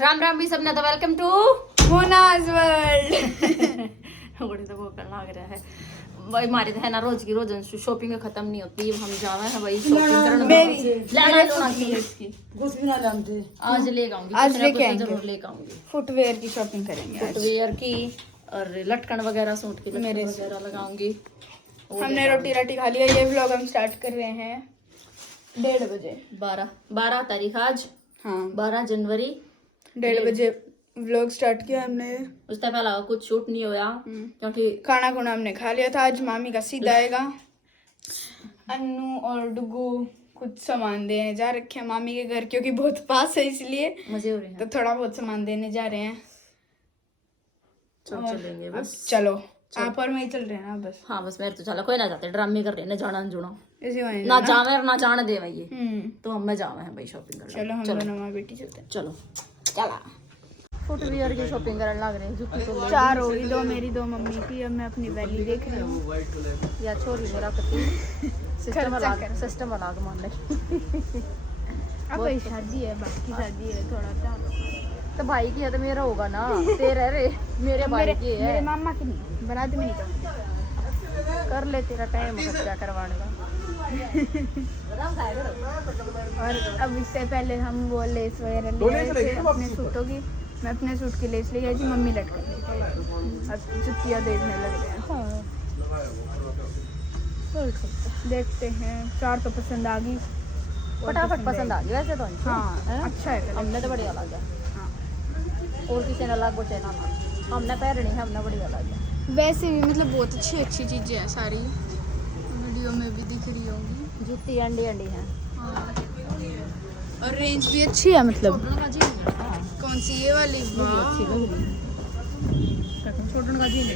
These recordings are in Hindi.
राम राम भी सबने तो वेलकम टू मोनाज वर्ल्ड। बड़ी तो वो करना लग रहा है भाई। हमारी तो है ना रोज की रोज शॉपिंग खत्म नहीं होती। हम जावे हैं भाई शॉपिंग करने। लेना की इसकी कुछ भी ना जानते। आज ले आऊंगी, आज लेके आएंगे, जरूर लेके आऊंगी। फुटवेयर की शॉपिंग करेंगे आज। फुटवेयर की और लटकन वगैरह, सूट की लटकन वगैरह लगाऊंगी। हमने रोटी खा लिया। ये व्लॉग हम स्टार्ट कर रहे हैं 1:30 बजे। 12 तारीख आज। हाँ 12 जनवरी 1:30 बजे व्लॉग स्टार्ट किया हमने। उससे पहले कुछ शूट नहीं होया क्योंकि खाना खुना हमने खा लिया था। आज मामी का सीधा आएगा। अन्नू और डुगू कुछ सामान देने जा रखे हैं मामी के घर, क्योंकि बहुत पास है इसलिए मजे हो रहे हैं। तो थोड़ा बहुत सामान देने जा रहे हैं। चलेंगे बस। चलो आप और मैं ही चल रहे हैं ना बस। हाँ बस मेरे तो चला कोई ना जाते ड्रामे कर रहे हैं ना जाना जुना इसी वजह ना जावे ना जाने दे भाई। तो हम जावे हैं भाई शॉपिंग करने। चलो हम दोनों माँ बेटी चलते हैं। चलो चला फुटवियर की शॉपिंग करने लग रहे हैं। जुत्ती तो 4 होगी, 2 मेरी 2 मम्मी की। अब मैं अपनी वैली देख रही हूँ। या छोरी मेरा पति सिस्टम वाला मान ले। अब भाई शादी है, बाकी शादी है थोड़ा सा। तो भाई की है तो मेरा होगा ना। तेरा रे मेरे भाई की है, मेरे मामा की नहीं। बना दे, मैं नहीं कहूँगी। कर ले तेरा टाइम क्या करवाने का। और अब इससे पहले हम वो लेस वगैरह ले आए थे अपने सूटों की। मैं अपने सूट की लेस ले गई थी, मम्मी लटक गई। अब जुतियाँ देखने लग गए हैं। देखते हैं। 4 तो पसंद आ गई, फटाफट पसंद आ गई वैसे तो। हाँ अच्छा है। हमने तो बढ़िया लगा। हाँ और किसी ने अलग कुछ ना हमने पहननी है, हमने बढ़िया लगा। वैसे भी मतलब बहुत अच्छी चीज़ें हैं सारी। वीडियो में भी दिख रही होंगी। जूती अंडी है। हाँ। और रेंज भी अच्छी है मतलब। कौन सी ये वाली? छोटन का जीन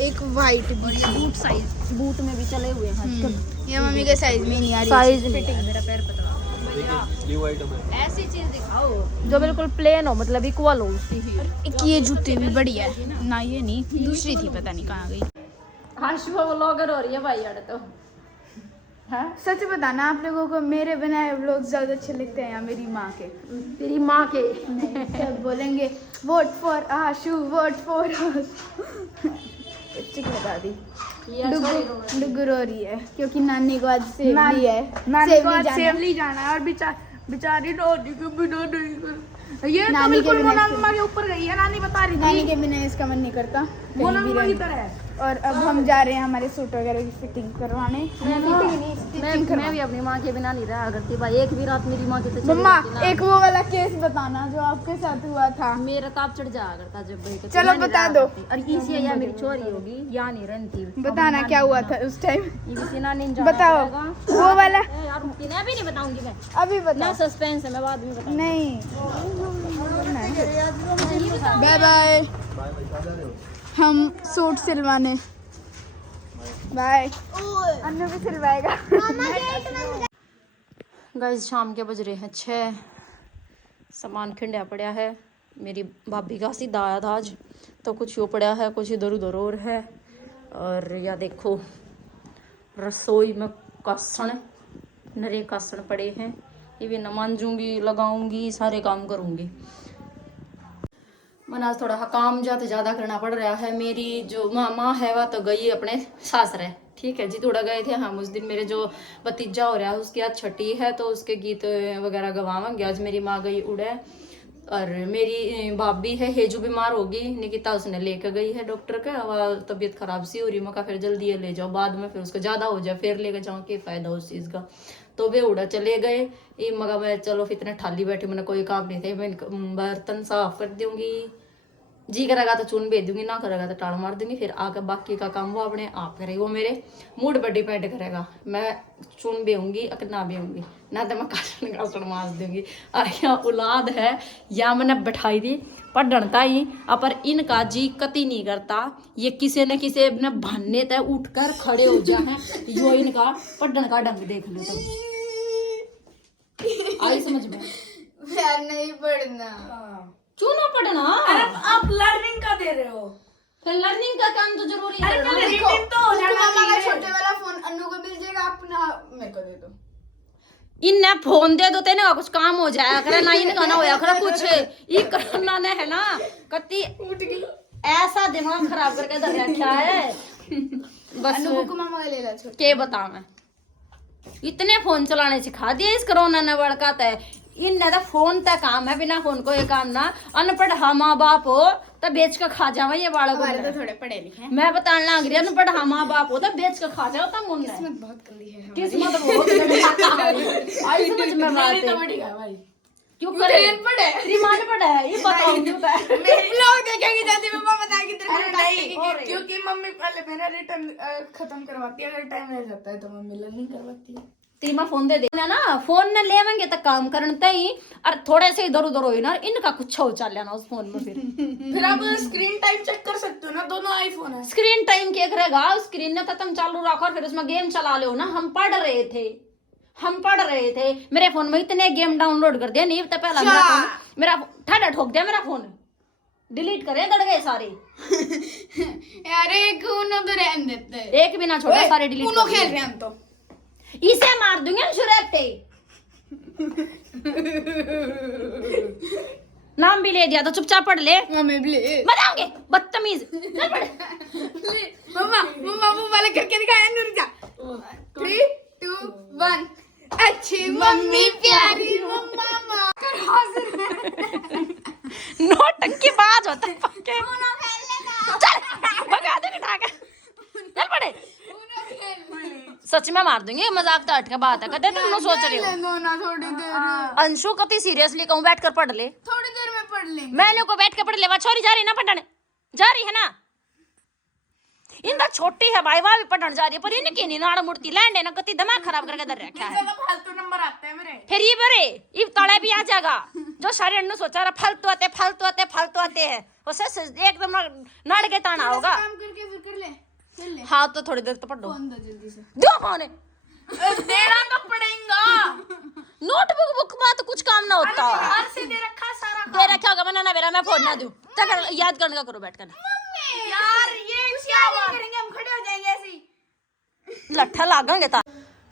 एक वाइट भी। और ये बूट साइज बूट में भी चले हुए हैं। ये मम्मी के साइज में नहीं आ रही। साइज फिटिंग मेरा पैर पतला। ऐसी चीज दिखाओ जो बिल्कुल प्लेन हो, मतलब इक्वल हो उसकी ही। एक ये जूते भी बढ़िया है ना। ये नहीं, दूसरी थी, पता नहीं कहाँ गई। हाँ शुभ व्लॉगर हो रही है भाई यार। तो हाँ सच बताना, आप लोगों को मेरे बनाए व्लॉग ज्यादा अच्छे लगते हैं या मेरी माँ के? तेरी माँ के। सब बोलेंगे vote for Ashu, vote for चिक लगा दी। डुगु रो रही है क्योंकि नानी को आज सेव ली है। नानी को आज सेव ली जाना है। और बेचारी नानी के बिना नहीं, ये नानी के बिना के ऊपर गई है। नानी बता रही थी नानी के बिना इसका मन नहीं करता कहीं भी। और अब हम जा रहे हैं हमारे सूट वगैरह की फिटिंग करवाने। मैं भी अपनी माँ के बिना नहीं रहा करती भाई। एक भी रात मेरी माँ के मम्मा एक वो वाला केस बताना जो आपके साथ हुआ था। मेरा ताप चढ़ जाया करता जब भाई। चलो बता दो। और इसी या मेरी चोरी होगी या नहीं रहती। बताना क्या हुआ था उस टाइम। बताओ वो वाला। यार अभी नहीं बताऊंगी मैं। अभी बता। सस्पेंस है, मैं बाद में बताऊंगी। नहीं बाय बाय। हम सूट सिलवाने बाय। अन्नू भी सिलवाएगा। गाइस शाम के बज रहे हैं 6। सामान खिंडा पड़ा है। मेरी भाभी का सीधा आया था आज, तो कुछ यो पड़ा है, कुछ इधर उधर और है। और या देखो रसोई में कासन, नरे कासन पड़े हैं। ये भी न मांजूंगी, लगाऊंगी, सारे काम करूंगी। मन आज थोड़ा काम ज़्यादा करना पड़ रहा है। मेरी जो माँ है वह तो गई अपने सासरे, ठीक है जी। थोड़ा गए थे हम उस दिन। मेरे जो भतीजा हो रहा है उसकी आज छठी है, तो उसके गीत वगैरह गवाएंगे। आज मेरी माँ गई उड़े। और मेरी भाभी है हेजू बीमार होगी, निकिता उसने लेकर गई है डॉक्टर का। वह तबीयत खराब सी हो रही, मका फिर जल्दी ले जाओ, बाद में फिर उसको ज़्यादा हो जाए फिर लेकर जाओ, क्या फ़ायदा उस चीज़ का। तो वे उड़ा चले गए। ये मगा मैं चलो इतने ठाली बैठी, मैंने कोई काम नहीं थे। मैं बर्तन साफ कर दूंगी, जी करेगा तो चून भेज दूंगी, ना करेगा तो टाड़ मार दूंगी। फिर आकर बाकी का काम वो अपने आप करेगी। वो मेरे मूड पर डिपेंड करेगा। मैं चून बेहूंगी अगर ना बेहूंगी, ना तो मैं कासन मार दूंगी। और यहाँ औलाद है या मैंने बैठाई थी पढ़ता ही, पर इनका जी कति नहीं करता। ये किसी न किसी ने भाने तय उठ कर खड़े हो जाए। यो इनका पढ़ने का ढंग देख लो। तो आई समझ में? नहीं पढ़ना। क्यों ना पढ़ना? अरे आप लर्निंग का दे रहे हो। फिर लर्निंग का काम तो जरूरी है। तो हो जाना चाहिए। छोटे वाला फोन अन्नू को मिल जाएगा, अपना मेरे को दे दो। इन्हें फोन दे दो तेने कुछ काम हो जाया करे ना, इनका ना होया करे कुछ ये करना ने है ना कति ऐसा दिमाग खराब करके धर रखा है बस। के बता मैं इतने फोन चलाने सिखा दिए इस कोरोना ने बड़का तय इनने तो फोन तक काम है, बिना फोन को ये काम ना। अनपढ़ हाँ माँ बाप हो तो बेच कर खा जावा ये बालक तो थोड़े पढ़े लिखे मैं बताने लग रही अनपढ़ हाँ माँ बाप हो तो बेच कर खा जाओ तब मुन्ने किस्मत बहुत गंदी है किस्मत बहुत आई समझ में बात है क्यों करे श्रीमान पढ़ा है ये बताओ क्यों लोग देखेंगे जल्दी पापा बताएंगे तेरे नहीं क्योंकि मम्मी पहले मेरा रिटर्न खत्म करवाती है, अगर टाइम रह जाता है तो मम्मी लर्निंग करवाती है। तेरी माँ फोन दे देना ना, फोन न लेवेंगे तो काम करते ही और थोड़े से इधर उधर हो ना इनका कुछ हो चल लेना उस फोन में फिर आप स्क्रीन टाइम चेक कर सकते हो ना, दोनों आईफोन है। स्क्रीन टाइम क्या करेगा स्क्रीन ने खत्म चालू रखा और फिर उसमें गेम चला लो ना। हम पढ़ रहे थे मेरे फोन में इतने गेम डाउनलोड कर दिया नहीं तो पहला मेरा ठाडा ठोक दिया मेरा फोन डिलीट करे दड़ गए सारे यार एक उनो तो रहने देते एक भी ना छोड़ा सारे डिलीट उनो खेल रहे हैं हम तो इसे मार दूंगे शुरेटे नाम भी ले दिया तो चुपचाप पढ़ ले मम्मी भी बताओगे बदतमीज चल पढ़ मम्मा मम्मा वो वाला करके दिखाया नुरजा 3 2 1 अच्छी मम्मी प्यारी मम्मा कर हाजिर नौटंकी बाज होता है पक्के चल भगा दे बिठा के चल पढ़े सच में मार दूंगी मजाक तो हट के बात है कहते तुम सोच रहे हो ना थोड़ी देर अंशु कति सीरियसली कहूँ बैठ कर पढ़ ले थोड़ी देर में पढ़ ले मैंने को बैठ के पढ़ ले छोरी जा रही ना पढ़ने जा रही है ना इंदा छोटी है भाई वाह भी पढ़ने जा रही है पर इनकी नहीं नाड़ मूर्ति लैंड है ना कति दिमाग खराब करके दर रखा है फालतू नंबर आते हैं मेरे फिर ये बरे ये तड़े भी आ जाएगा जो सारे अन्नू सोचा रहा फालतू आते हैं उसे एकदम नाड़ के ताना होगा काम करके फिर कर ले हाँ तो थोड़ी देर तो पढ़ दो फोन दो जल्दी से दो फोन देना तो पड़ेगा नोटबुक बुक में तो कुछ काम ना होता बाहर से दे रखा सारा दे रखा होगा मैंने ना मेरा मैं फोन ना दूं तक याद करने का करो बैठ कर यार ये क्या करेंगे हम खड़े हो जाएंगे ऐसे ही लट्ठा लागेंगे ता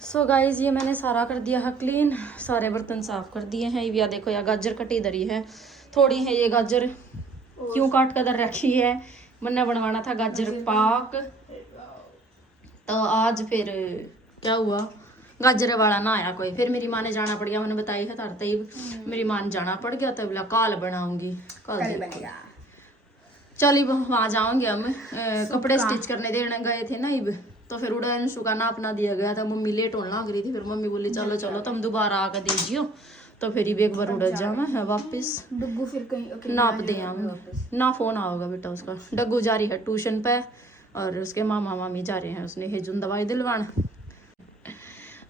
सो गाइज ये मैंने सारा कर दिया है क्लीन सारे बर्तन साफ कर दिए हैं ये देखो यार गाजर कटी धरी है थोड़ी है ये गाजर क्यों काट कर दर रखी है मैंने बनवाना था गाजर पाक तो आज फिर क्या हुआ गाजर वाला ना आया कोई फिर मेरी माँ ने जाना पड़ गया मैंने बताई है तार तब मेरी माँ ने जाना पड़ गया तो बोला काल बनाऊंगी कल बनेगा चल इब वहाँ जाओगे हम कपड़े स्टिच करने देने गए थे ना इब तो फिर उड़ा अंशु का नापना दिया गया था मम्मी लेट होने लग रही थी फिर मम्मी बोली चलो चलो तुम दोबारा आकर दीजियो तो फिर इब एक बार उड़ जाओ है वापस डुग्गू फिर कहीं नाप दे आऊंगी ना फोन आओगा बेटा उसका डग्गू जा रही है ट्यूशन पे और उसके मामा मामी जा रहे हैं उसने हेजुन दवाई दिलवान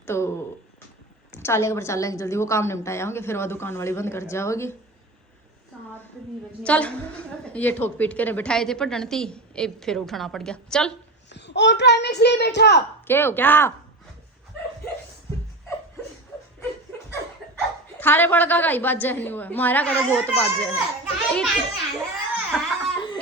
तो चाले पर चलेंगे जल्दी वो काम निपटाए आऊंगे फिर वह दुकान वाली बंद कर जाओगी चल ये ठोक पीट के बिठाए थे पढ़न थी फिर उठना पड़ गया चल और टाइम इसलिए बैठा क्या हो क्या थारे बड़का का ही बाजा नहीं हुआ मारा का तो बहुत बाजा है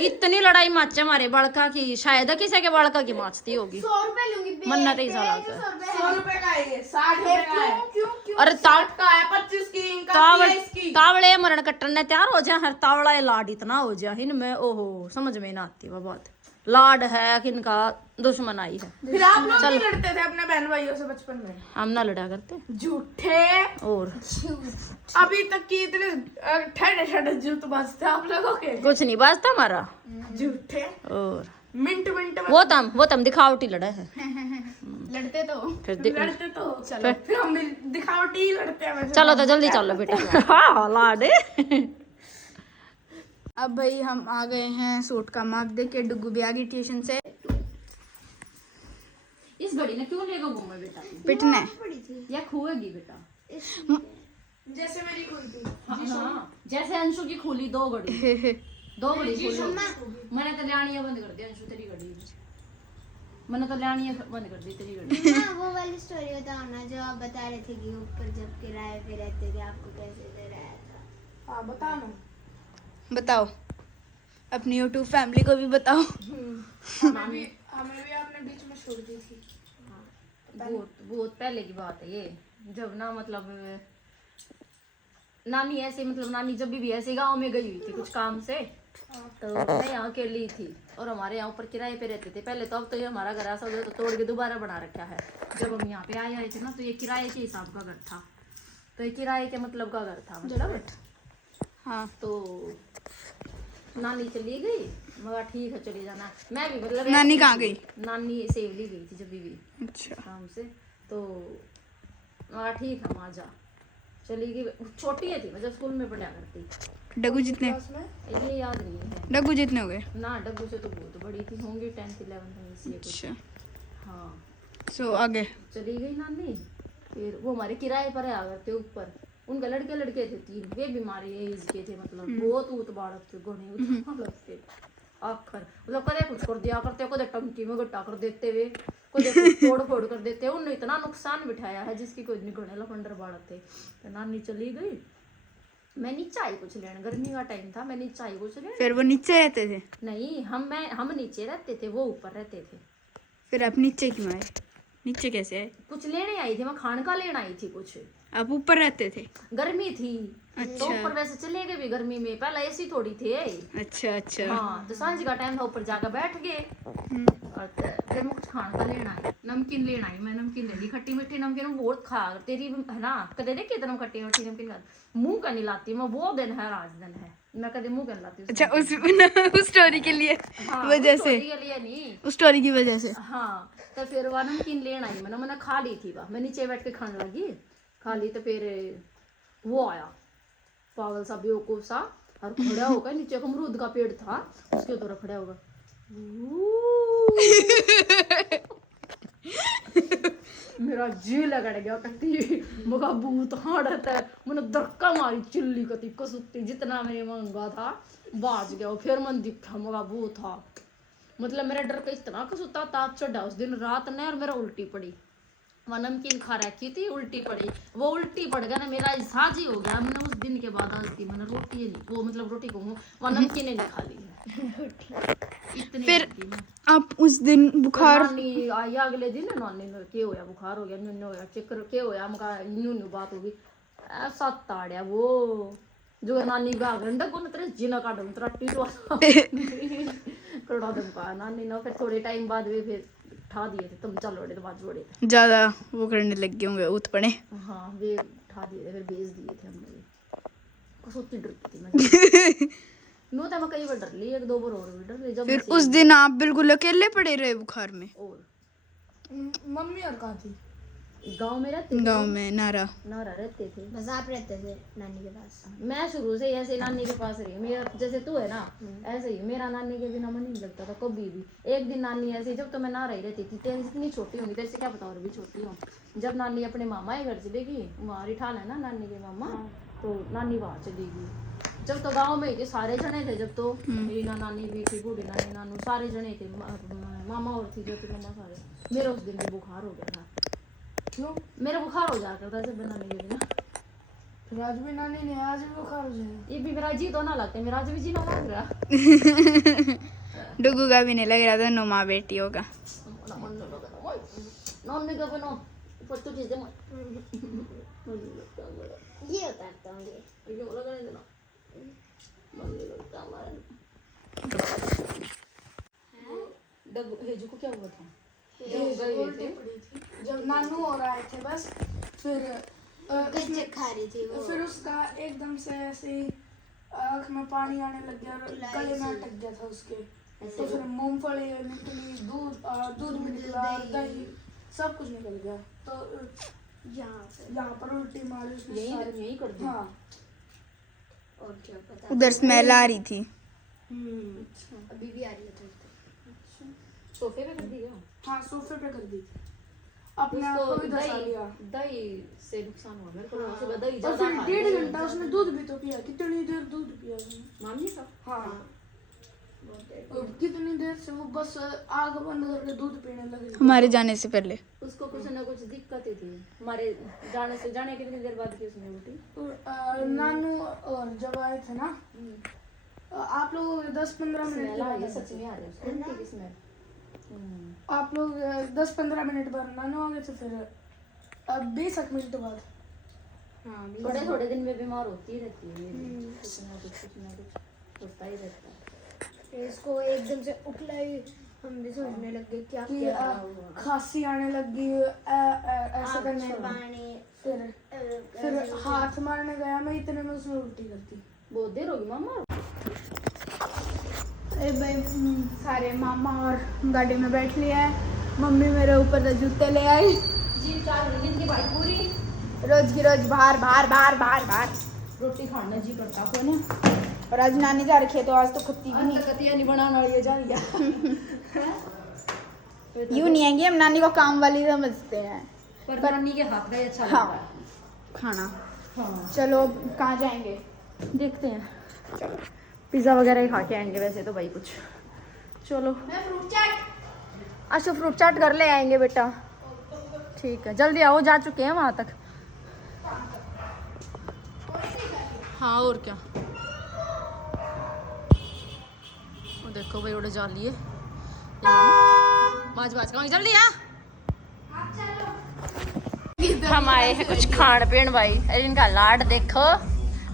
इतनी लड़ाई माचे मारे बड़का की शायद किसी के बड़का की माचती होगी 100 रुपए लूंगी मन्नत ही साला का 100 रुपए का है 60 रुपए का है क्यों अरे 60 का है 25 की इनका 30 की तावड़े मरण कट्टन ने तैयार हो जाए हर तावड़ा लाड इतना हो जाए इनमें ओहो समझ में ना आती वो बात लाड है कि इनका दुश्मन आई है फिर आप लोग नहीं लड़ते थे अपने बहन भाइयों से बचपन में हम ना लड़ा करते झूठे और अभी तक की इतने ठंडे ठंडे जूत बजते आप लोगों के कुछ नहीं बाजता हमारा झूठे और मिनट मिनट वो तम दिखावटी लड़ा है लड़ते तो फिर लड़ते तो चलो फिर हम दिखावटी लड़ते हैं चलो तो जल्दी चलो बेटा हाँ लाड अब भाई हम आ गए हैं सूट का माप दे के डुगू भी आ गई ट्यूशन से इस घड़ी ने क्यों लेगा घूमे बेटा पिटने या खोएगी बेटा जैसे मेरी खुली थी हाँ, जैसे अंशु की खोली 2 घड़ी खोली मैंने तो लानिया बंद कर दी अंशु तेरी घड़ी मैंने तो लानिया बंद कर दी तेरी घड़ी वो वाली स्टोरी बताओ ना जो आप बता रहे थे कि ऊपर जब किराए पे रहते थे आपको कैसे दे रहा था। हाँ बता ना बताओ अपनी YouTube फैमिली को भी बताओ हमें भी आपने बीच में छोड़ दी थी बहुत पहले की बात है ये जब ना मतलब नानी ऐसे मतलब नानी जब भी ऐसे गांव में गई हुई थी कुछ काम से, तो मैं यहाँ अकेली थी और हमारे यहाँ ऊपर किराए पे रहते थे पहले तो। अब तो ये हमारा घर ऐसा तो तोड़ के दोबारा बना रखा है। जब हम यहाँ पे आए थे ना तो ये किराए के हिसाब का घर था, तो ये किराए के मतलब का घर था मतलब। हाँ तो नानी चली गई, मगर ठीक है चली जाना। मैं भी मतलब नानी कहाँ गई? नानी सेवली गई थी जब भी अच्छा काम से, तो मगर ठीक है माँ जा चली गई। छोटी है थी मतलब स्कूल में पढ़ा करती। डग्गू जितने ये याद नहीं है डग्गू जितने हो गए? ना, डब्बू से तो बहुत बड़ी थी, होंगी 10th 11th में से कुछ। अच्छा हाँ सो आगे चली गई नानी। फिर वो हमारे किराए पर आ करते ऊपर, उनके लड़के लड़के थे 3, वे बीमारी एज के थे मतलब बहुत ऊत बाड़क थे, घने ऊत बाड़क थे आखर मतलब कदे कुछ कर दिया करते, कदे टंकी में गट्टा कर देते वे, कदे कुछ तोड़ फोड़ कर देते। उन्होंने इतना नुकसान बिठाया है जिसकी कोई नहीं, घने लफंडर बाड़क थे। तो नानी चली गई, मैं नीचे आई कुछ लेने, गर्मी का टाइम था, मैं नीचे आई कुछ लेने। फिर वो नीचे रहते थे? नहीं हम नीचे रहते थे, वो ऊपर रहते थे। फिर आप नीचे क्यों आए? नीचे कैसे आए? कुछ लेने आई थी, मैं खाने का लेने आई थी कुछ, आप ऊपर रहते थे? गर्मी थी। अच्छा। तो ऊपर वैसे चले गए भी गर्मी में, पहले ऐसी थोड़ी थे। अच्छा अच्छा हाँ तो सांझ का टाइम था, ऊपर जाकर बैठ गए और फिर मैं कुछ खाने का लेना आई, नमकीन लेना आई। मैं नमकीन ले ली, खट्टी मीठी नमकीन मैं बहुत खा तेरी है ना, कदे देखी इतना खट्टी मीठी नमकीन खा मुंह का नहीं लाती मैं, वो दिन है आज दिन है, मैं कदे मुंह का नहीं लाती। अच्छा उस स्टोरी के लिए वजह से? के लिए नहीं, उस स्टोरी की वजह से? हाँ। तो फिर वह नमकीन लेना आई, मैंने खा ली थी वह, मैं नीचे बैठ के खाने लगी, खा ली। तो फिर वो आया पागल सा बेवकूफ सा, और खड़ा होगा नीचे का अमरूद का पेड़ था उसके ऊपर खड़ा होगा। मेरा जी लगा गया कती मगा भूत हाड़ता है, मैंने धक्का मारी चिल्ली कती कसुती, जितना मैंने मांगा था बाज गया। फिर मन दिखा मगा भूत था, मतलब मेरा डर का इतना कसुता ताप चढ़ा उस दिन रात ने, और मेरा उल्टी पड़ी। वह नमकीन खा रखी थी, उल्टी पड़ी, वो उल्टी पड़ गया ना, मेरा एहसास ही हो गया। मैंने उस दिन के बाद आज की मैंने रोटी नहीं, वो मतलब रोटी को वह नमकीन नहीं खा ली है। इतनी फिर थी मैं। आप उस दिन बुखार? नानी आई अगले दिन, नानी ने के होया बुखार हो गया, न्यू होया चक्कर के होया, मका न्यू बात होगी ऐसा ताड़िया वो जो नानी का गंडा को तेरे जीना काट तेरा टीटवा कड़ा दमका नानी ना। फिर थोड़े टाइम बाद वे फिर उठा दिए थे, तुम चलो तो बात जोड़े ज्यादा वो करने लग गए होंगे उत्पने। हाँ वे उठा दिए थे, फिर भेज दिए थे हमने। कसौती डरती थी मैं नो, तो मैं कई बार डर ली, 1-2 बार और भी डर ली। जब फिर उस दिन आप बिल्कुल अकेले पड़े रहे बुखार में? और मम्मी और कहाँ थी? गांव में रहते थे, गांव में नारा रहते थे। बस आप रहते थे नानी के पास? मैं शुरू से ऐसे नानी के पास रही, मेरा जैसे तू है ना ऐसे ही मेरा नानी के बिना मन नहीं लगता था कभी भी। एक दिन नानी ऐसे, जब तो मैं ना रही रहती थी, तेरी जितनी छोटी होंगी तेरे से क्या पता और भी छोटी हूँ, जब नानी अपने मामा के घर चली गई, वहाँ रिठाल है ना नानी के मामा, तो नानी वहाँ चली गई। जब तो गाँव में ही सारे जने थे, जब तो रीना नानी भी थी, बूढ़ी नानी नानू सारे जने थे, मामा और थी ज्योति मामा सारे। मेरा उस दिन भी बुखार हो गया था। क्यों? मेरा बुखार हो जाता था जब नानी के बिना। फिर आज भी नानी ने आज भी बुखार हो जाए? ये भी मेरा जी तो ना लगता है, मेरा आज भी जी ना लग रहा। डुगू का भी नहीं लग रहा था, नो माँ बेटी होगा। नॉन का बनो फटू चीज दे ये उतारता हूँ ये। ये लगा नहीं देना मम्मी लगता हमारा डब हेजू को क्या हुआ था? जब नानू और आए थे बस, फिर गज्जे खा रही थी वो। फिर उसका एकदम से ऐसे ही आँख में पानी आने लग गया और गले में अटक गया था उसके। तो फिर मूंगफली निकली, दूध भी निकला, दही सब कुछ निकल गया। तो यहाँ पर उल्टी मारी उसने। यही कर दी। हाँ और क्या पता। उधर स्मेल आ रही थी। अभी भी आ रही है। सोफे पे कर दी क्या? हाँ सोफे पे कर दी। अपने आप को भी दसा लिया। दही से नुकसान हुआ मेरे को। सुबह दही और ज्यादा फिर खा 1.5 घंटा उसने दूध भी तो पिया। कितनी देर दूध पिया उसने? मामी का हाँ और कितनी देर से वो बस आग बंद करके दूध पीने लगी हमारे जाने से पहले। उसको कुछ ना कुछ दिक्कतें थी। हमारे जाने कितनी देर बाद की उसने उल्टी। नानू और जब आए थे ना, आप लोग 10-15 मिनट आ रही है, सच में आ रही है उसको उल्टी की स्मेल। आप लोग 10-15 मिनट बाद नानू आ गए थे। फिर अब 20 मिनट बाद। हाँ थोड़े थोड़े दिन में बीमार होती ही रहती है ये, कुछ ना कुछ होता ही रहता है। फिर इसको एकदम से उखलाई, हम भी सोचने लग गए क्या कि क्या खांसी आने लगी, ऐसा करने लगा। पानी फिर हाथ मारने गया मैं, इतने में उसने उल्टी कर दी। बहुत देर होगी मामा। अरे भाई सारे मामा और गाड़ी में बैठ लिया है। मम्मी मेरे ऊपर से जूते ले आई। जी 4 दिन की भाई पूरी रोज की रोज बाहर बाहर बाहर बाहर बाहर रोटी खाना जी करता को ना। और आज नानी जा रखी है तो आज तो खत्ती भी नहीं। कतिया नहीं बनाना वाली है जा लिया। यूँ नहीं है कि हम नानी को काम वाली समझते हैं, पर नानी के हाथ का ही अच्छा हाँ लगता है। खाना। हाँ चलो कहाँ जाएंगे? देखते हैं, चलो पिज़्ज़ा वगैरह ही खा के आएंगे वैसे तो भाई कुछ। चलो मैं फ्रूट चाट। अच्छा फ्रूट चाट कर ले आएंगे बेटा, ठीक है जल्दी आओ, जा चुके हैं वहाँ तक। हाँ और क्या, वो देखो भाई उड़े जा लिए बाज बाज का जल्दी आ। हम आए हैं कुछ खान पीन भाई, अरे इनका लाड देखो,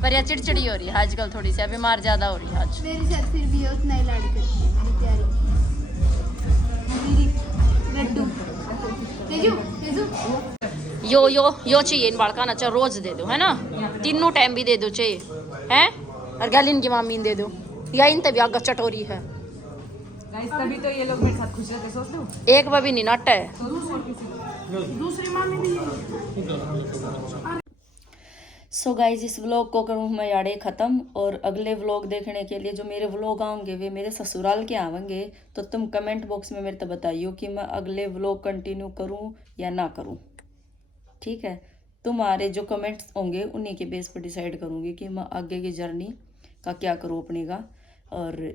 पर यह चिड़चिड़ी हो रही है आजकल, थोड़ी सी बीमार ज्यादा हो रही है आज। मेरे साथ फिर भी उतना ही लाड करती है मेरी प्यारी लड्डू। तेजू तेजू यो चाहिए इन बालका ना, चल रोज दे दो है ना, तीनों टाइम भी दे दो चाहिए है, और गल इनकी मामी दे दो, या इन तभी आग चटोरी है। तभी तो ये लोग मेरे साथ खुश रहते, सोच लो। एक बबी नहीं नट है। दूसरी मामी भी है। सो गाइज इस व्लॉग को करूँ मैं याड़े ख़त्म, और अगले व्लॉग देखने के लिए जो मेरे व्लॉग आएंगे वे मेरे ससुराल के आवेंगे, तो तुम कमेंट बॉक्स में मेरे तो बताइयो कि मैं अगले व्लॉग कंटिन्यू करूँ या ना करूँ, ठीक है। तुम्हारे जो कमेंट्स होंगे उन्हीं के बेस पर डिसाइड करूँगी कि मैं आगे की जर्नी का क्या करूँ अपने का, और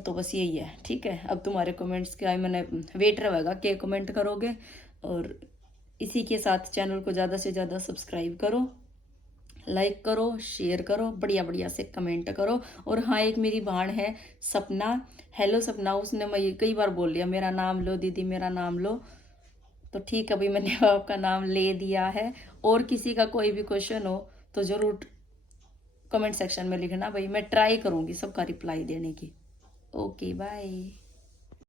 तो बस यही है, ठीक है। अब तुम्हारे कमेंट्स का मैंने वेट रहेगा कि कमेंट करोगे, और इसी के साथ चैनल को ज़्यादा से ज़्यादा सब्सक्राइब करो, लाइक करो, शेयर करो, बढ़िया बढ़िया से कमेंट करो। और हाँ एक मेरी बहन है सपना, हेलो सपना, उसने मैं ये कई बार बोल लिया मेरा नाम लो दीदी मेरा नाम लो, तो ठीक है भाई मैंने आपका नाम ले दिया है। और किसी का कोई भी क्वेश्चन हो तो ज़रूर कमेंट सेक्शन में लिखना भाई, मैं ट्राई करूँगी सबका रिप्लाई देने की। Okay bye.